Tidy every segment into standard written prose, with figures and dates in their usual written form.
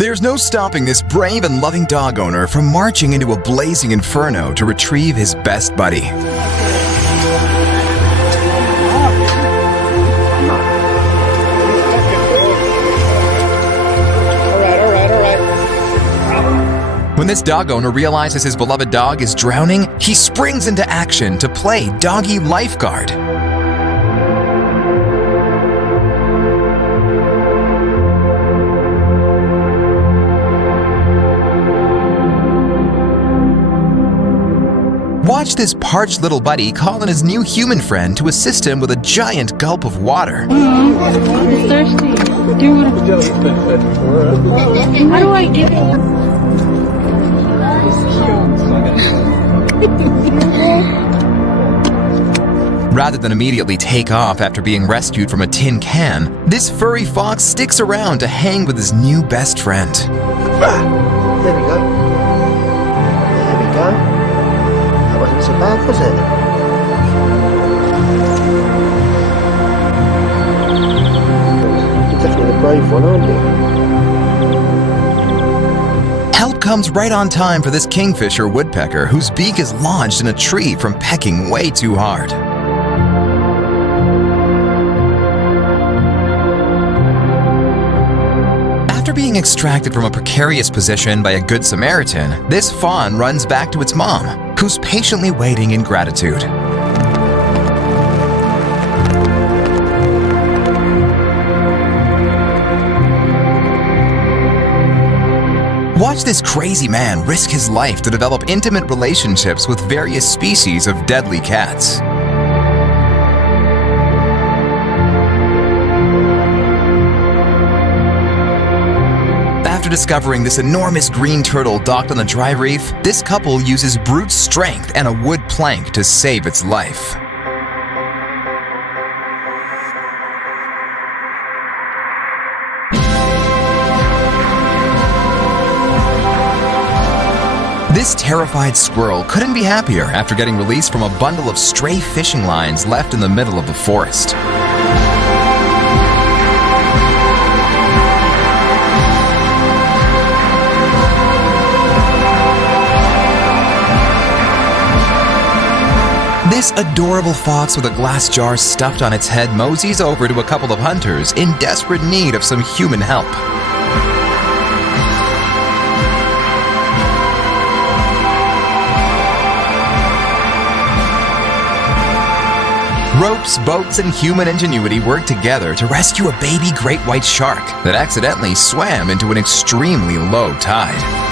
There's no stopping this brave and loving dog owner from marching into a blazing inferno to retrieve his best buddy. When this dog owner realizes his beloved dog is drowning, he springs into action to play doggy lifeguard. Watch this parched little buddy call on his new human friend to assist him with a giant gulp of water. I'm thirsty. Do you want to... How do I get it? Rather than immediately take off after being rescued from a tin can, this furry fox sticks around to hang with his new best friend. There we go. There we go. That wasn't so bad, was it? You're definitely the brave one, aren't you? Help comes right on time for this kingfisher woodpecker whose beak is lodged in a tree from pecking way too hard. After being extracted from a precarious position by a good Samaritan, this fawn runs back to its mom, who's patiently waiting in gratitude. Watch this crazy man risk his life to develop intimate relationships with various species of deadly cats. After discovering this enormous green turtle docked on the dry reef, this couple uses brute strength and a wood plank to save its life. This terrified squirrel couldn't be happier after getting released from a bundle of stray fishing lines left in the middle of the forest. This adorable fox with a glass jar stuffed on its head moseys over to a couple of hunters in desperate need of some human help. Ropes, boats, and human ingenuity work together to rescue a baby great white shark that accidentally swam into an extremely low tide.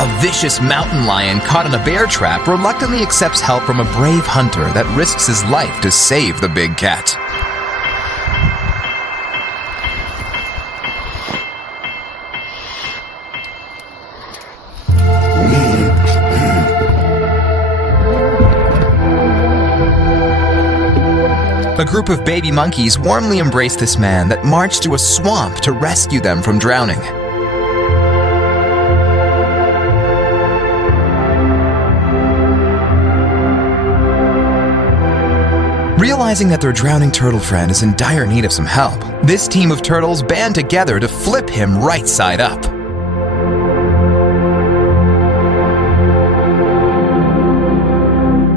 A vicious mountain lion caught in a bear trap reluctantly accepts help from a brave hunter that risks his life to save the big cat. A group of baby monkeys warmly embrace this man that marched to a swamp to rescue them from drowning. Realizing that their drowning turtle friend is in dire need of some help, this team of turtles band together to flip him right side up.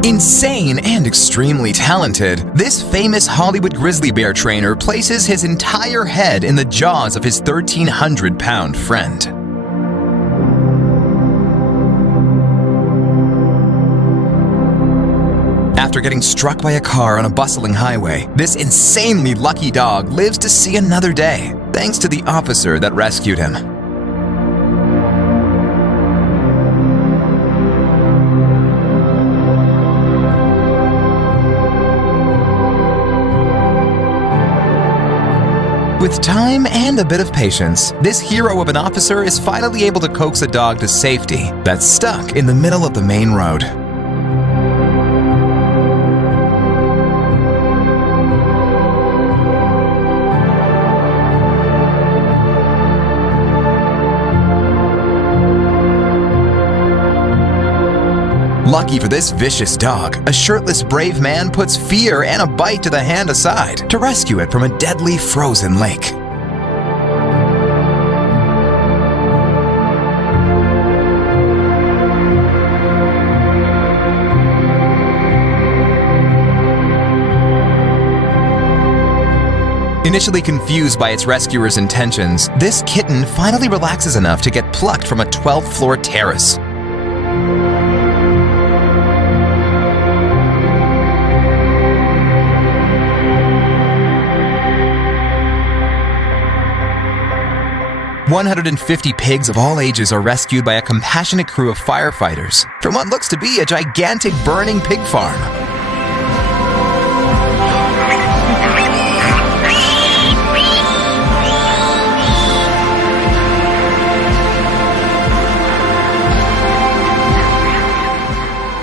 Insane and extremely talented, this famous Hollywood grizzly bear trainer places his entire head in the jaws of his 1,300-pound friend. After getting struck by a car on a bustling highway, this insanely lucky dog lives to see another day, thanks to the officer that rescued him. With time and a bit of patience, this hero of an officer is finally able to coax a dog to safety that's stuck in the middle of the main road. Lucky for this vicious dog, a shirtless brave man puts fear and a bite to the hand aside to rescue it from a deadly frozen lake. Initially confused by its rescuer's intentions, this kitten finally relaxes enough to get plucked from a 12th floor terrace. "150 pigs of all ages are rescued by a compassionate crew of firefighters from what looks to be a gigantic burning pig farm.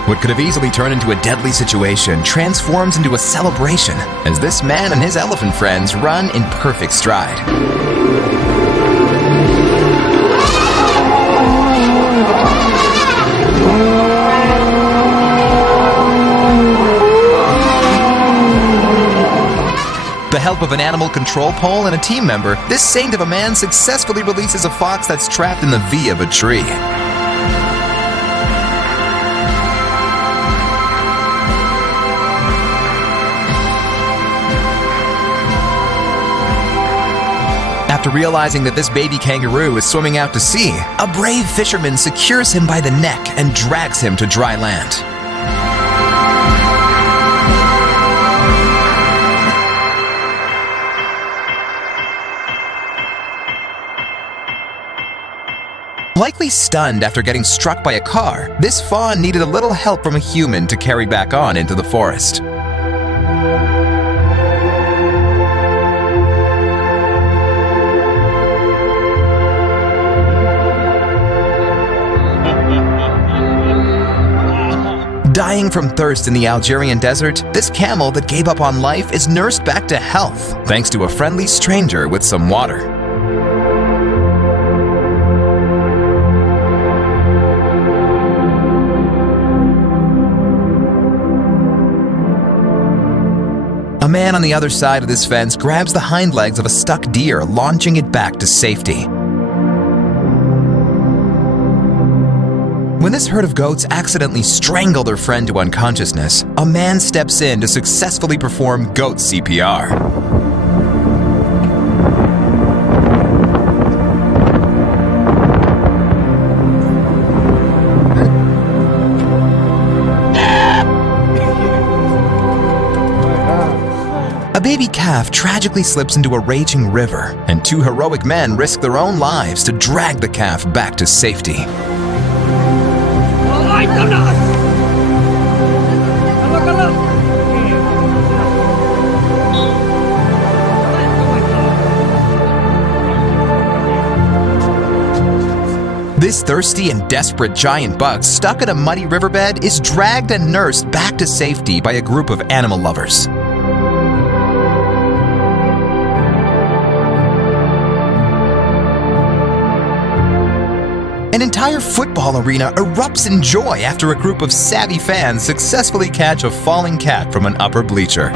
What could have easily turned into a deadly situation transforms into a celebration as this man and his elephant friends run in perfect stride. The help of an animal control pole and a team member, this saint of a man successfully releases a fox that's trapped in the V of a tree. After realizing that this baby kangaroo is swimming out to sea, a brave fisherman secures him by the neck and drags him to dry land. Likely stunned after getting struck by a car, this fawn needed a little help from a human to carry back on into the forest. Dying from thirst in the Algerian desert, this camel that gave up on life is nursed back to health thanks to a friendly stranger with some water. A man on the other side of this fence grabs the hind legs of a stuck deer, launching it back to safety. When this herd of goats accidentally strangle their friend to unconsciousness, a man steps in to successfully perform goat CPR. A baby calf tragically slips into a raging river, and two heroic men risk their own lives to drag the calf back to safety. This thirsty and desperate giant bug stuck in a muddy riverbed is dragged and nursed back to safety by a group of animal lovers. An entire football arena erupts in joy after a group of savvy fans successfully catch a falling cat from an upper bleacher.